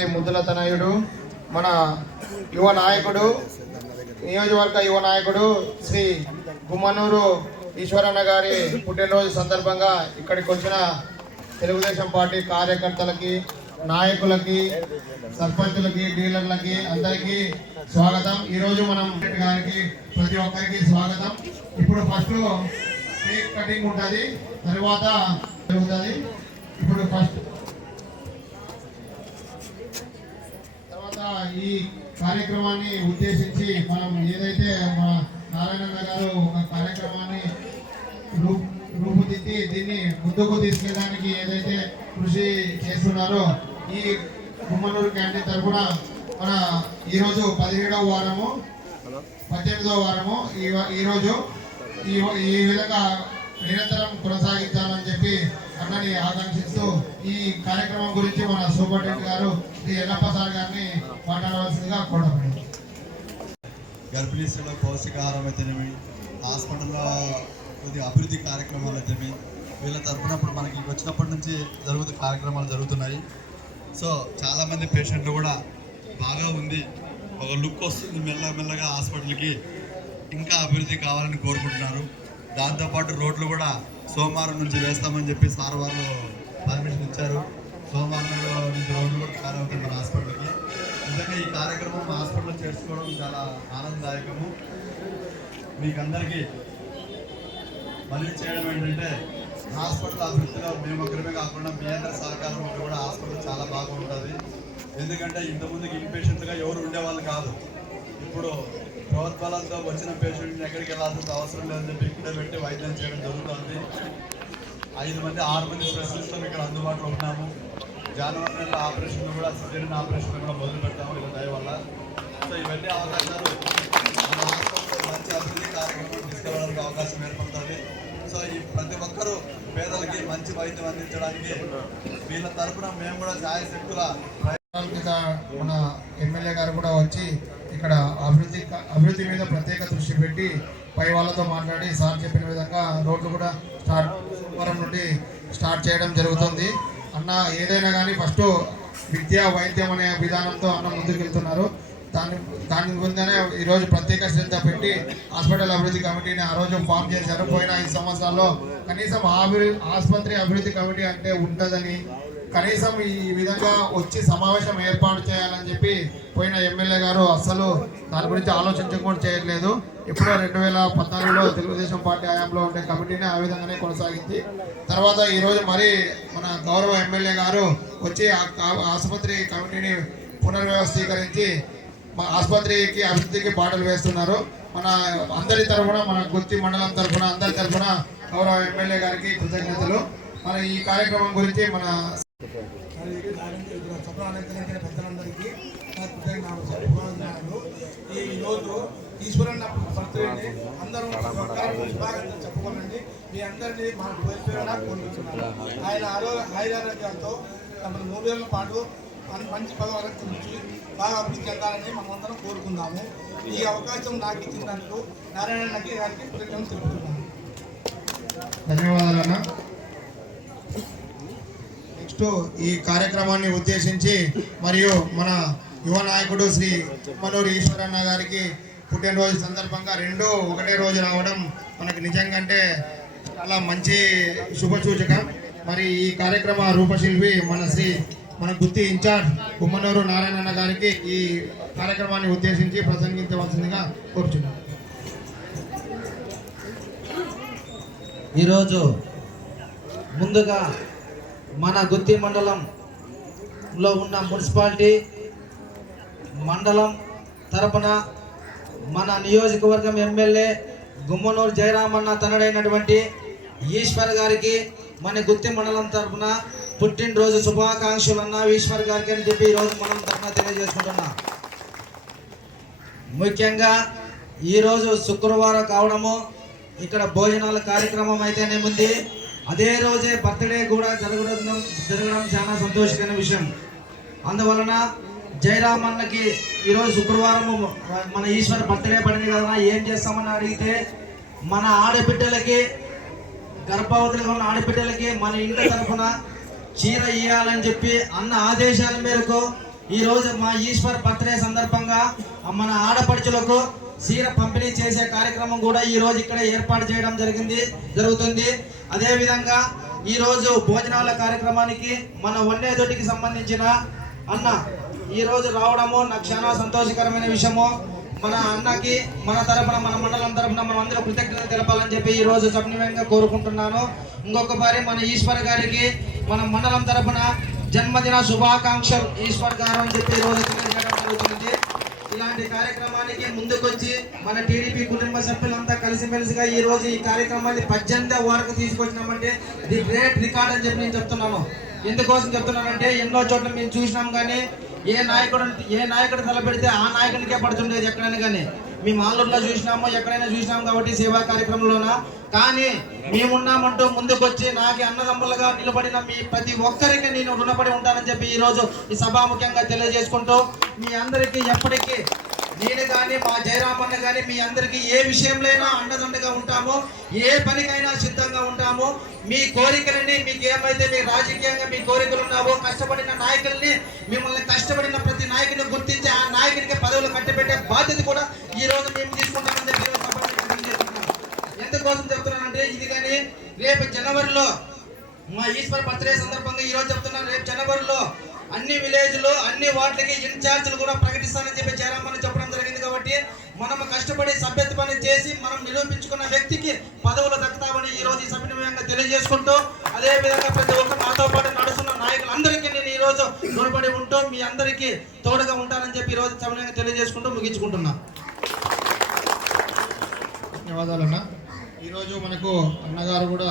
గారి ముద్దుల తనయుడు మన యువ నాయకుడు నియోజకవర్గ యువ నాయకుడు శ్రీ గుమ్మనూరు ఈశ్వరన్న గారి పుట్టినరోజు సందర్భంగా ఇక్కడికి వచ్చిన తెలుగుదేశం పార్టీ కార్యకర్తలకి నాయకులకి సర్పంచులకి డీలర్లకి అందరికీ స్వాగతం. ఈరోజు మనం గారికి ప్రతి ఒక్కరికి స్వాగతం. ఇప్పుడు ఫస్ట్ కేక్ కటింగ్ ఉంటుంది తర్వాత జరుగుతుంది ఇప్పుడు ఫస్ట్ తర్వాత ఈ కార్యక్రమాన్ని ఉద్దేశించి మనం ఏదైతే మన నారాయణ గారు ఒక కార్యక్రమాన్ని రూ- రూపుదిద్ది దీన్ని ముందుకు తీసుకెళ్ళడానికి ఏదైతే కృషి చేస్తున్నారో ఈ గుమ్మనూరు క్యాంటీన్ తరఫున మన ఈరోజు పదిహేడవ వారము పద్దెనిమిదవ వారము ఈ వ- ఈరోజు ఈ ఈ విధంగా నిరంతరం కొనసాగించాలని చెప్పి అన్నని ఆకాంక్షిస్తూ ఈ కార్యక్రమం గురించి మన సూపరింటెండెంట్ గారు శ్రీ ఎల్లప్ప సార్ గారిని మాట్లాడవలసిందిగా కోరబడింది గర్భిణీ స్త్రీల పౌష్టికాహారం అయితేనేమి? హాస్పిటల్లో కొద్ది అభివృద్ధి కార్యక్రమాలు అయితేమి వీళ్ళ తరఫున ఇప్పుడు మనకి వచ్చినప్పటి నుంచి జరుగుతున్న కార్యక్రమాలు జరుగుతున్నాయి. సో చాలామంది పేషెంట్లు కూడా బాగా ఉంది. ఒక లుక్ వస్తుంది మెల్ల మెల్లగా హాస్పిటల్కి. ఇంకా అభివృద్ధి కావాలని కోరుకుంటున్నారు. దాంతోపాటు రోడ్లు కూడా సోమవారం నుంచి వేస్తామని చెప్పి సార్ వాళ్ళు పర్మిషన్ ఇచ్చారు. సోమవారం నుంచి రోడ్లు కూడా ఖాళీ అవుతుంది మన హాస్పిటల్కి. నిజంగా ఈ కార్యక్రమం హాస్పిటల్లో చేర్చుకోవడం చాలా ఆనందదాయకము. మీకందరికీ మళ్ళీ చేయడం ఏంటంటే హాస్పిటల్ అభివృద్ధిలో మేము ఒకరిమే కాకుండా మీ అందరి సహకారం కూడా హాస్పిటల్ చాలా బాగుంటుంది. ఎందుకంటే ఇంతకుముందుకి ఇన్పేషెంట్గా ఎవరు ఉండేవాళ్ళు కాదు. ఇప్పుడు ప్రభుత్వాలతో వచ్చిన పేషెంట్ని ఎక్కడికి వెళ్ళాల్సిన అవసరం లేదని చెప్పి ఇక్కడే పెట్టి వైద్యం చేయడం జరుగుతుంది. ఐదు మంది ఆరు మంది స్పెషలిస్టులు ఇక్కడ అందుబాటులో ఉన్నాము. జనవరి నెల ఆపరేషన్లు కూడా సిజరీన్ ఆపరేషన్లు కూడా మొదలు పెడతాము ఇలా దయ వల్ల. సో ఇవన్నీ అవకాశాలు మంచి అభివృద్ధి కార్యక్రమం తీసుకురావడానికి అవకాశం ఏర్పడుతుంది. సో ఈ ప్రతి ఒక్కరూ పేదలకి మంచి వైద్యం అందించడానికి వీళ్ళ తరపున మేము కూడా శాయశక్తుల మన ఎమ్మెల్యే గారు కూడా వచ్చి ఇక్కడ అభివృద్ధి అభివృద్ధి మీద ప్రత్యేక దృష్టి పెట్టి పై వాళ్ళతో మాట్లాడి సార్ చెప్పిన విధంగా రోడ్లు కూడా స్టార్ట్ సోమవారం నుండి స్టార్ట్ చేయడం జరుగుతుంది. అన్న ఏదైనా కానీ ఫస్ట్ విద్య వైద్యం అనే విధానంతో అన్న ముందుకు వెళ్తున్నారు దాని దాని ముందనే ఈరోజు ప్రత్యేక శ్రద్ధ పెట్టి హాస్పిటల్ అభివృద్ధి కమిటీని ఆ రోజు ఫామ్ చేశారు. పోయిన ఐదు సంవత్సరాల్లో కనీసం ఆస్పత్రి ఆసుపత్రి అభివృద్ధి కమిటీ అంటే ఉంటుందని కనీసం ఈ విధంగా వచ్చి సమావేశం ఏర్పాటు చేయాలని చెప్పి పోయిన ఎమ్మెల్యే గారు అస్సలు దాని గురించి ఆలోచించకుండా చేయట్లేదు. ఎప్పుడో రెండు వేల పద్నాలుగులో తెలుగుదేశం పార్టీ హయాంలో ఉండే కమిటీని ఆ విధంగానే కొనసాగింది. తర్వాత ఈరోజు మరి మన గౌరవ ఎమ్మెల్యే గారు వచ్చి ఆసుపత్రి కమిటీని పునర్వ్యవస్థీకరించి మా ఆసుపత్రికి అభివృద్ధికి బాటలు వేస్తున్నారు. మన అందరి తరఫున మన గుత్తి మండలం తరఫున అందరి తరఫున గౌరవ ఎమ్మెల్యే గారికి కృతజ్ఞతలు. మన ఈ కార్యక్రమం గురించి మన పెద్దలందరికీ ఈ రోజు ఈశ్వరన్న బర్త్డేని అందరూ శుభాకాంక్షలు చెప్పుకోనండి మీ అందరినీ మాకు కోరుకుంటున్నాను ఆయన ఆరో ఆయురారోగ్యాలతో తమ మూడేళ్ళ పాటు మంచి పదవులకు నుంచి బాగా అభివృద్ధి చెందాలని మనమందరం కోరుకుందాము ఈ అవకాశం నాకు ఇచ్చినందుకు నారాయణకి గారికి కృతజ్ఞతలు తెలుపుతున్నాను. ధన్యవాదాలు అన్న. నెక్స్ట్ ఈ కార్యక్రమాన్ని ఉద్దేశించి మరియు మన యువ నాయకుడు శ్రీ మనూరు ఈశ్వరన్న గారికి పుట్టినరోజు సందర్భంగా రెండు ఒకటే రోజు రావడం మనకు నిజంగా అంటే చాలా మంచి శుభసూచక. మరి ఈ కార్యక్రమ రూపశిల్పి మన శ్రీ మన గుత్తి ఇన్ఛార్జ్ కుమ్మనూరు నారాయణన్న గారికి ఈ కార్యక్రమాన్ని ఉద్దేశించి ప్రసంగించవలసిందిగా కోరుచున్నాను ఈరోజు ముందుగా మన గుత్తి మండలంలో ఉన్న మున్సిపాలిటీ మండలం తరపున మన నియోజకవర్గం ఎమ్మెల్యే గుమ్మనూరు జయరామన్న తనడైనటువంటి ఈశ్వర్ గారికి మన గుత్తి మండలం తరపున పుట్టినరోజు శుభాకాంక్షలు అన్న ఈశ్వర్ గారికి అని చెప్పి ఈరోజు మనం తరఫున తెలియజేసుకుంటున్నాం. ముఖ్యంగా ఈరోజు శుక్రవారం కావడము ఇక్కడ భోజనాల కార్యక్రమం అయితేనేముంది? అదే రోజే బర్త్డే కూడా జరగడం జరగడం చాలా సంతోషకరమైన విషయం. అందువలన జయరామన్నకి ఈరోజు శుక్రవారం మన ఈశ్వర్ బర్త్డే పడింది కదా ఏం చేస్తామని అడిగితే మన ఆడబిడ్డలకి గర్భవతులుగా ఉన్న ఆడబిడ్డలకి మన ఇంటి తరఫున చీర ఇవ్వాలని చెప్పి అన్న ఆదేశాల మేరకు ఈరోజు మా ఈశ్వర్ బర్త్డే సందర్భంగా మన ఆడపడుచులకు చీర పంపిణీ చేసే కార్యక్రమం కూడా ఈ రోజు ఇక్కడ ఏర్పాటు చేయడం జరిగింది జరుగుతుంది. అదే విధంగా ఈ రోజు భోజనాల కార్యక్రమానికి మన వండేదొడ్డికి సంబంధించిన అన్న ఈ రోజు రావడము నాకు చాలా సంతోషకరమైన విషయము. మన అన్నకి మన తరపున మన మండలం తరపున మనం అందరూ కృతజ్ఞతలు తెలపాలని చెప్పి ఈ రోజు సవినయంగా కోరుకుంటున్నాను. ఇంకొకసారి మన ఈశ్వర్ గారికి మన మండలం తరపున జన్మదిన శుభాకాంక్షలు ఈశ్వర్ గారు అని చెప్పి ఈ రోజు తెలియజేయడం జరుగుతుంది. ఇలాంటి కార్యక్రమానికి ముందుకొచ్చి మన టీడీపీ కుటుంబ సభ్యులంతా కలిసిమెలిసిగా ఈ రోజు ఈ కార్యక్రమాన్ని పద్దెనిమిది వరకు తీసుకొచ్చినామంటే ఇది గ్రేట్ రికార్డ్ అని చెప్పి నేను చెప్తున్నాను. ఎందుకోసం చెప్తున్నానంటే ఎన్నో చోట్ల మేము చూసినాం కానీ ఏ నాయకుడు ఏ నాయకుడు తలపెడితే ఆ నాయకునికే పడుతుండేది ఎక్కడైనా కానీ. మేము ఆలూరులో చూసినాము ఎక్కడైనా చూసినాము కాబట్టి సేవా కార్యక్రమంలోన? కానీ మేమున్నామంటూ ముందుకొచ్చి నాకు అన్నదమ్ములుగా నిలబడిన మీ ప్రతి ఒక్కరికి నేను రుణపడి ఉంటానని చెప్పి ఈ రోజు ఈ సభాముఖ్యంగా తెలియజేసుకుంటూ మీ అందరికీ ఎప్పటికీ నేను కానీ మా జయరామన్న కానీ మీ అందరికీ ఏ విషయంలోనైనా అండదండగా ఉంటామో ఏ పనికైనా సిద్ధంగా ఉంటామో మీ కోరికలని మీకు ఏమైతే మీ రాజకీయంగా మీ కోరికలు ఉన్నావో కష్టపడిన నాయకుల్ని మిమ్మల్ని కష్టపడిన ప్రతి నాయకుని గుర్తించి ఆ నాయకునికి పదవులు కట్టబెట్టే బాధ్యత కూడా ఈ రోజు మేము తీసుకుంటామని చెప్పి ఎందుకోసం చెప్తున్నానంటే ఇది కానీ రేపు జనవరిలో మా ఈశ్వర్ బర్త్డే సందర్భంగా ఈ రోజు చెప్తున్నాను రేపు జనవరిలో అన్ని విలేజ్లో అన్ని వార్డులకి ఇన్ఛార్జీలు కూడా ప్రకటిస్తానని చెప్పి జయరామని చెప్పడం జరిగింది కాబట్టి మనం కష్టపడి సభ్యత పని చేసి మనం నిరూపించుకున్న వ్యక్తికి పదవులు దక్కుతామని ఈ రోజు ఈ తెలియజేసుకుంటూ అదే విధంగా ప్రతి ఒక్కరు నాతో పాటు నడుస్తున్న నాయకులందరికీ నేను ఈరోజు రోజు ఉంటూ మీ అందరికీ తోడుగా ఉంటానని చెప్పి ఈ రోజు తెలియజేసుకుంటూ ముగించుకుంటున్నా. ధన్యవాదాలు అన్న ఈరోజు మనకు అన్నగారు కూడా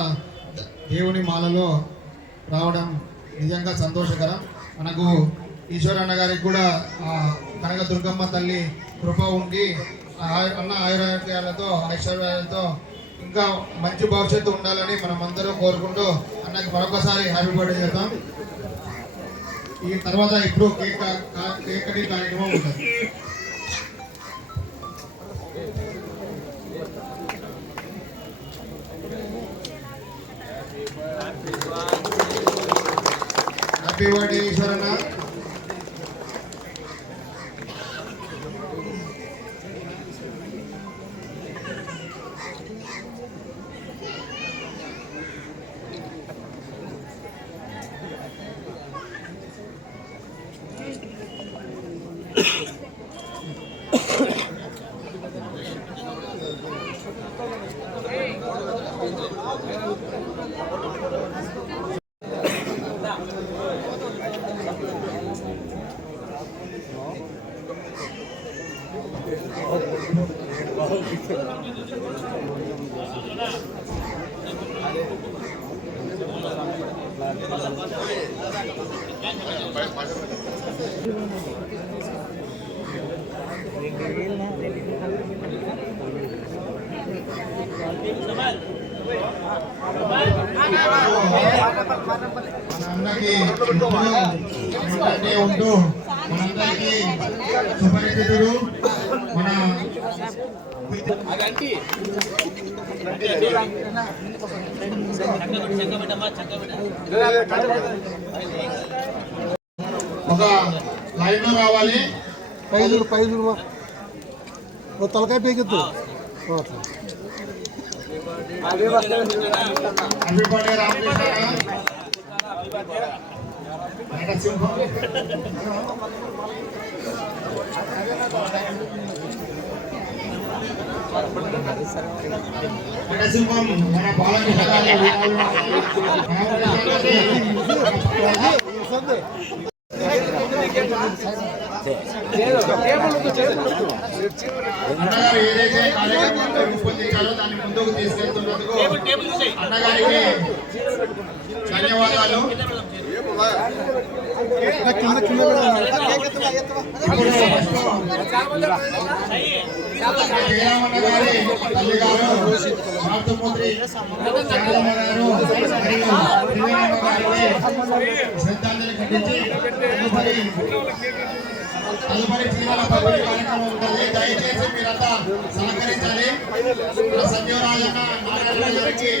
దేవుని మాలలో రావడం నిజంగా సంతోషకరం. మనకు ఈశ్వరన్న గారికి కూడా కనక దుర్గమ్మ తల్లి కృప ఉండి ఆ అన్న ఆయురారోగ్యాలతో ఐశ్వర్యాలతో ఇంకా మంచి భవిష్యత్తు ఉండాలని మనం అందరూ కోరుకుంటూ అన్నకి మరొకసారి హ్యాపీ బర్త్డే చేద్దాం. ఈ తర్వాత ఇప్పుడు కేక్ కేక్ కార్యక్రమం ఉంటుంది. హ్యాపీ బర్త్డే ఈశ్వరన్న మన ఉంటూ మనందరికీ సుపరిచితుడు ఒక లైన్ రావాలి. పైదూరు ఓ తలకాయ పీకెత్తు. రామకృష్ణ నరసింహం. నరసింహం మన బాలకృష్ణ గారి అన్నగారు ఏదైతే కార్యక్రమాన్ని రూపొందించారో దాన్ని ముందుకు తీసుకెళ్తున్నందుకు అన్నగారికి ధన్యవాదాలు కింద కింద కూడా ఉన్నాడు. ఇప్పుడు జయరామన్న గారి తల్లి గారు గారు త్రివేణమ్మ గారికి శ్రద్ధాంజలి ఘటించి తదుపరి తదుపరి కార్యక్రమం ఉంటుంది దయచేసి మీరంతా సహకరించాలి సంజీవరాజన్న నారాయణ గారికి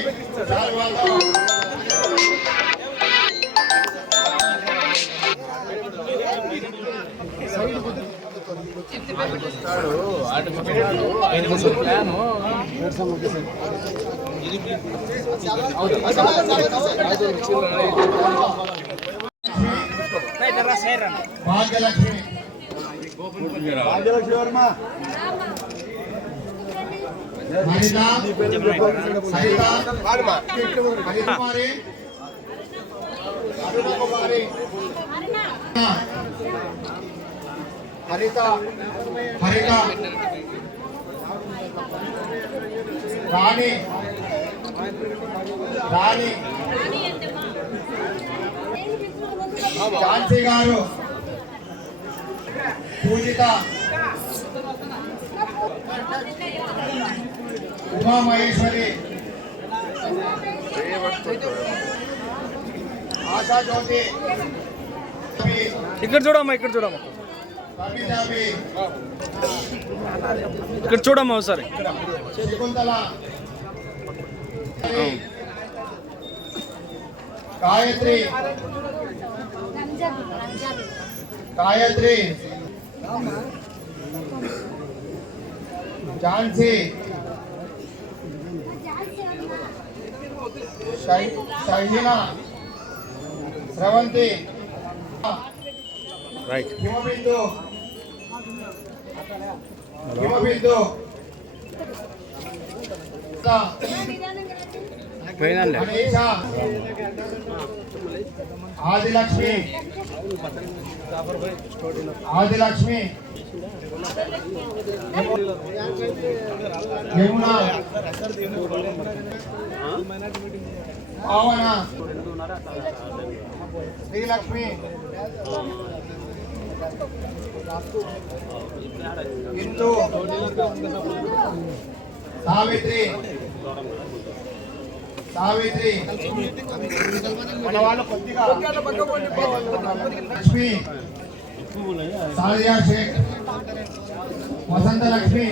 శాలువాతో భాగ్యలక్ష్మి హరిత హరిత హరికుమారి అరుణకుమారి హరిత హరిత రాణి. రాణి. ఝాన్సీ గారు. పూజిత. ఉమా మహేశ్వరి. ఆశా జ్యోతి. ఇక్కడ చూడమ్మా ఇక్కడ చూడమ్మా. ఇక్కడ చూడమ్మా ఒకసారి శకుంతల గాయత్రి గాయత్రి ఝాన్సీ షై- షహీన స్రవంతి రైట్ హిమబిందు హిమబిందు పోయినండి మనీష ఆదిలక్ష్మి ఆదిలక్ష్మి యమున భావన శ్రీలక్ష్మి ఇందు సావిత్రి సావిత్రి మన వాళ్ళు కొద్దిగా లక్ష్మి సాదియా షేక్ వసంత లక్ష్మి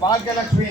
భాగ్యలక్ష్మి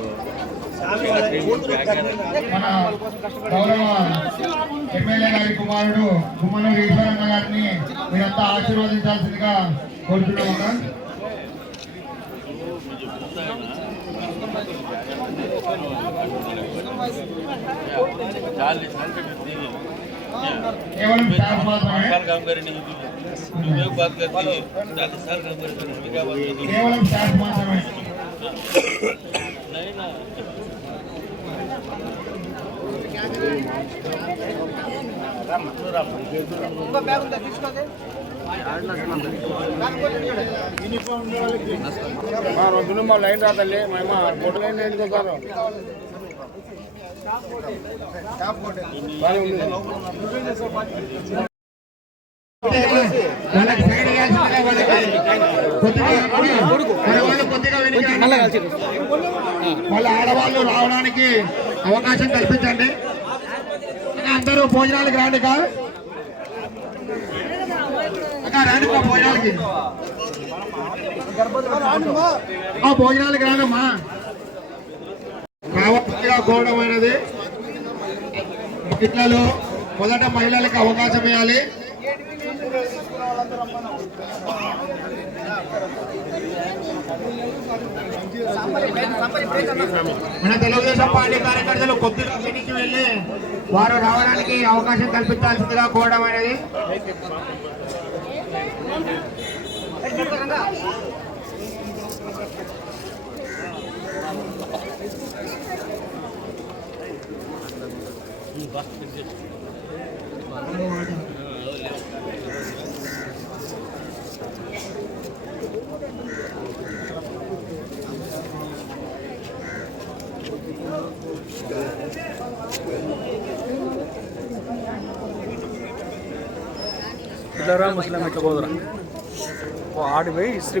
మన గౌరవ ఎమ్మెల్యే గారి కుమారుడు గుమ్మనూరు ఈశ్వరన్న గారిని మీరంతా ఆశీర్వదించాల్సిందిగా కోరుతున్నాం కేవలం స్టాఫ్ మాత్రమే కేవలం స్టాఫ్ మాత్రమే మా లైన్ రాతల్లి మా ఫోటో లైన్ ఎందుకోసారు వాళ్ళకి సైడ్ ఇవ్వాల్సిందిగా వాళ్ళకి కొద్దిగా మన వాళ్ళు కొద్దిగా వెనక్కి వాళ్ళ ఆడవాళ్ళు రావడానికి అవకాశం కల్పించండి. ఇంకా అందరూ భోజనాలకు రాండి కా రాండి భోజనాలకి. ఆ భోజనాలకు రానమ్మా కావాల్సిందిగా కోవడం అనేది ఇట్లలో మొదట మహిళలకు అవకాశం ఇవ్వాలి. మన తెలుగుదేశం పార్టీ కార్యకర్తలు కొద్దిగా వెనక్కి వెళ్ళి వారు రావడానికి అవకాశం కల్పించాల్సిందిగా కోరడం అనేది ఇట్లా రా ముస్లిం ఇట్లా పోదురా ఓ ఆడి పోయి ఇస్త్రీ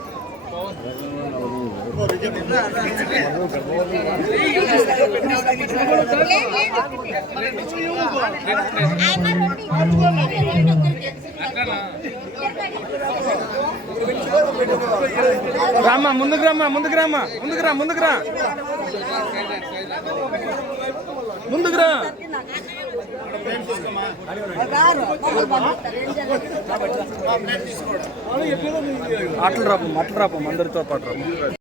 రామ్మా ముందుకు రామ్మా ముందుకు రామ్మా ముందుకు రా ముందుకు రా. ముందుకు రా. అట్లా రాపం అట్లా రాపం అందరితో పాటు రాపం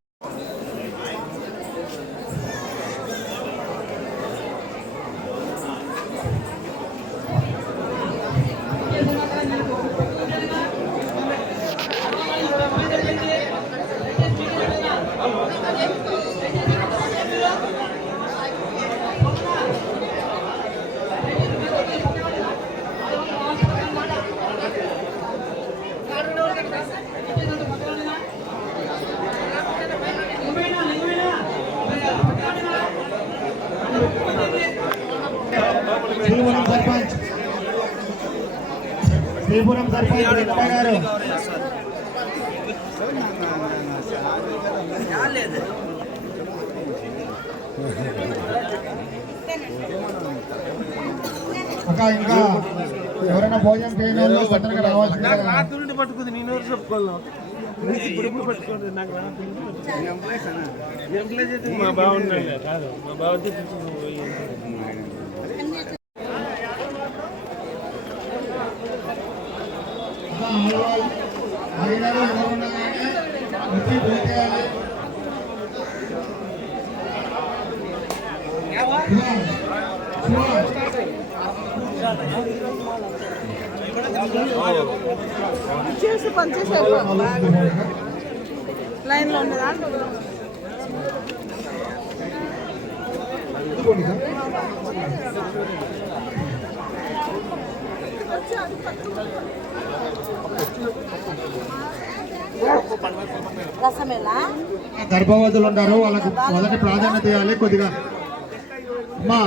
అక్క ఇంకా ఎవరైనా భోజనం చేయని వాళ్ళు వెంటనే రావాల్సింది పట్టుకుంది నేను ఎవరు నాకు మా బాగున్నాయి కాదు. మా బావ మహిళలు చేసి పనిచేసి లైన్లో ఉండదా రసమేలా గర్భవతులు ఉంటారు వాళ్ళకు మొదటి ప్రాధాన్యత ఇవ్వాలి కొద్దిగా. అమ్మా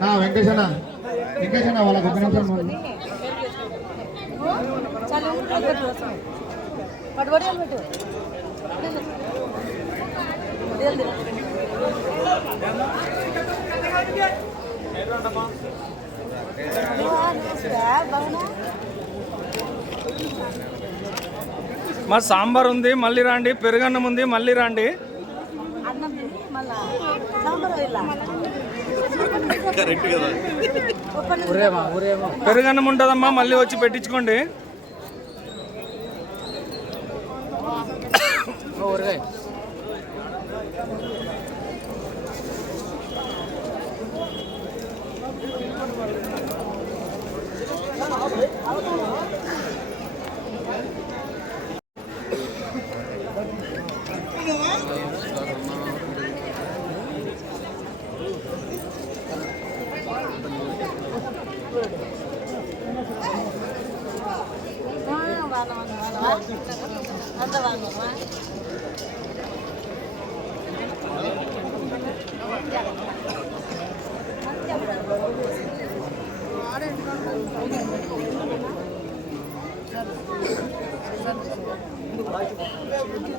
ఆ, వెంకటేశన్న వెంకటేశన్న వాళ్ళకు ఒక నిమిషం ముందు. చాలా పెట్టు రసం పట్టు పడి పెట్టు జల్దీ. నువ్వా, నువ్వా, బాగున్నా? మా సాంబార్ ఉంది మళ్ళీ రండి. పెరుగన్నం ఉంది మళ్ళీ రండి. అన్నం తిని మళ్ళా సాంబార్ ఇలా పెరుగన్నం ఉంటుందమ్మా మళ్ళీ వచ్చి పెట్టించుకోండి.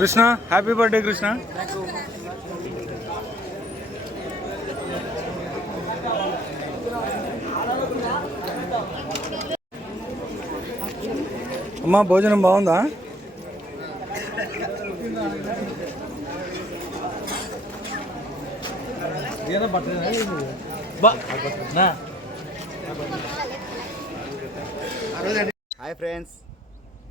Krishna happy birthday Krishna. అమ్మ భోజనం బాగుందా? Hi friends.